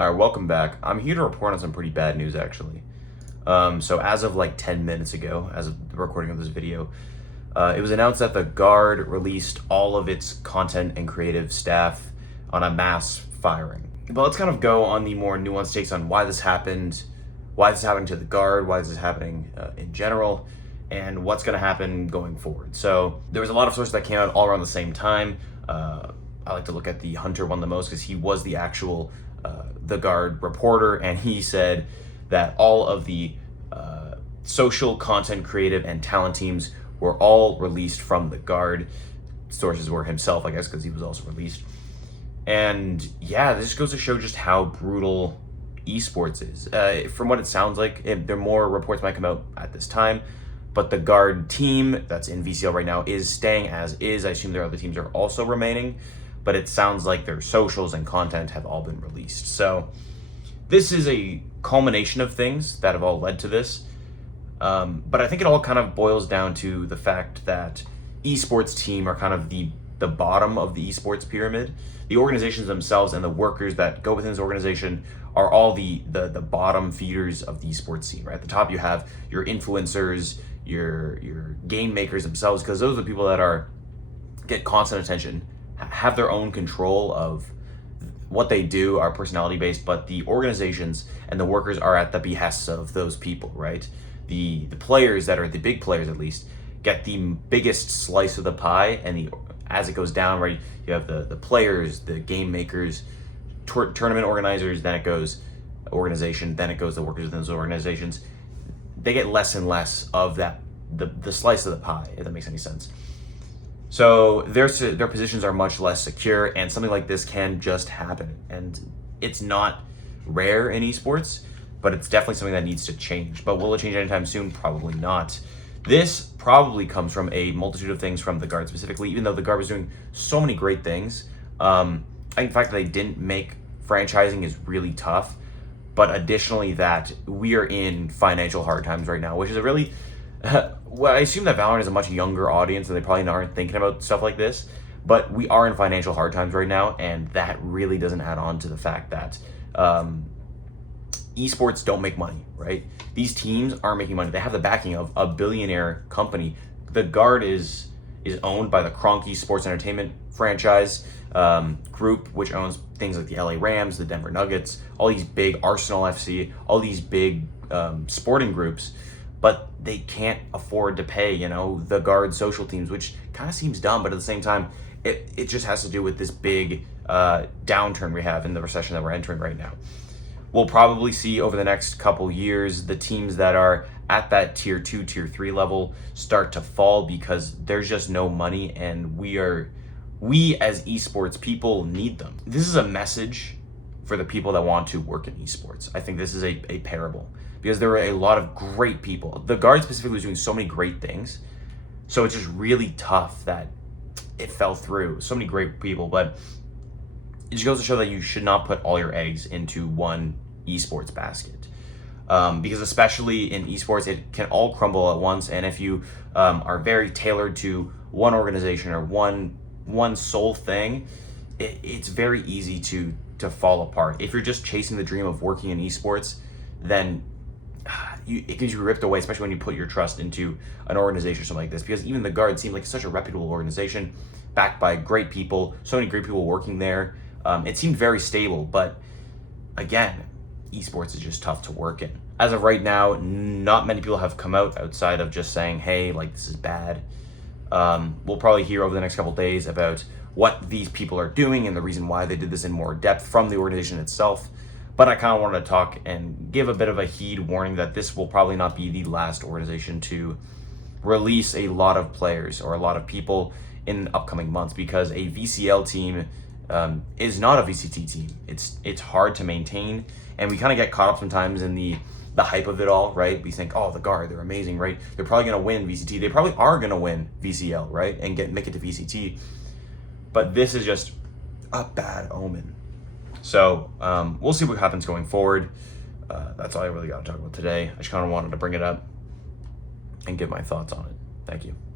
All right, welcome back. I'm here to report on some pretty bad news, actually. So as of like 10 minutes ago, as of the recording of this video, it was announced that the Guard released all of its content and creative staff on a mass firing. But let's kind of go on the more nuanced takes on why this happened, why this is happening to the Guard, why this is happening in general, and what's going to happen going forward. So there was a lot of sources that came out all around the same time. I like to look at the Hunter one the most because he was the actual the Guard reporter, and he said that all of the social content, creative, and talent teams were all released from the Guard. Sources were himself, I guess, because he was also released. And yeah, this goes to show just how brutal esports is. From what it sounds like, there more reports might come out at this time, but the Guard team that's in VCL right now is staying as is. I assume their other teams are also remaining, but it sounds like their socials and content have all been released. So this is a culmination of things that have all led to this. But I think it all kind of boils down to the fact that esports team are kind of the bottom of the esports pyramid. The organizations themselves and the workers that go within this organization are all the bottom feeders of the esports scene, right? At the top you have your influencers, your game makers themselves, because those are the people that get constant attention, have their own control of what they do, are personality based, but the organizations and the workers are at the behests of those people, right? The players that are the big players, at least, get the biggest slice of the pie, and as it goes down, right, you have the players, the game makers, tournament organizers, then it goes organization, then it goes the workers within those organizations. They get less and less of that, the slice of the pie, if that makes any sense. So their positions are much less secure, and something like this can just happen. And it's not rare in esports, but it's definitely something that needs to change. But will it change anytime soon? Probably not. This probably comes from a multitude of things from the Guard specifically, even though the Guard was doing so many great things. I think the fact that they didn't make franchising is really tough. But additionally, that we are in financial hard times right now, which is a really... well, I assume that Valorant is a much younger audience, and they probably aren't thinking about stuff like this. But we are in financial hard times right now, and that really doesn't add on to the fact that esports don't make money, right? These teams aren't making money. They have the backing of a billionaire company. The Guard is owned by the Kroenke Sports Entertainment franchise group, which owns things like the LA Rams, the Denver Nuggets, all these big Arsenal FC, all these big sporting groups. But they can't afford to pay, the Guard social teams, which kind of seems dumb, but at the same time, it just has to do with this big downturn we have in the recession that we're entering right now. We'll probably see over the next couple years the teams that are at that tier 2, tier 3 level start to fall because there's just no money, and we as esports people need them. This is a message for the people that want to work in esports. I think this is a parable, because there were a lot of great people. The Guard specifically was doing so many great things, so it's just really tough that it fell through. So many great people, but it just goes to show that you should not put all your eggs into one esports basket, because especially in esports, it can all crumble at once. And if you are very tailored to one organization or one sole thing, it's very easy to fall apart. If you're just chasing the dream of working in esports, then it gives you ripped away, especially when you put your trust into an organization or something like this, because even the Guard seemed like such a reputable organization backed by great people, so many great people working there. It seemed very stable, but again, esports is just tough to work in. As of right now, not many people have come out outside of just saying, hey, like, this is bad. We'll probably hear over the next couple days about what these people are doing and the reason why they did this in more depth from the organization itself. But I kind of wanted to talk and give a bit of a heed warning that this will probably not be the last organization to release a lot of players or a lot of people in upcoming months, because a VCL team is not a VCT team. It's hard to maintain, and we kind of get caught up sometimes in the hype of it all, right? We think, oh, the Guard, they're amazing, right? They're probably going to win VCT. They probably are going to win VCL, right? And make it to VCT. But this is just a bad omen. So we'll see what happens going forward. That's all I really got to talk about today. I just kind of wanted to bring it up and give my thoughts on it. Thank you.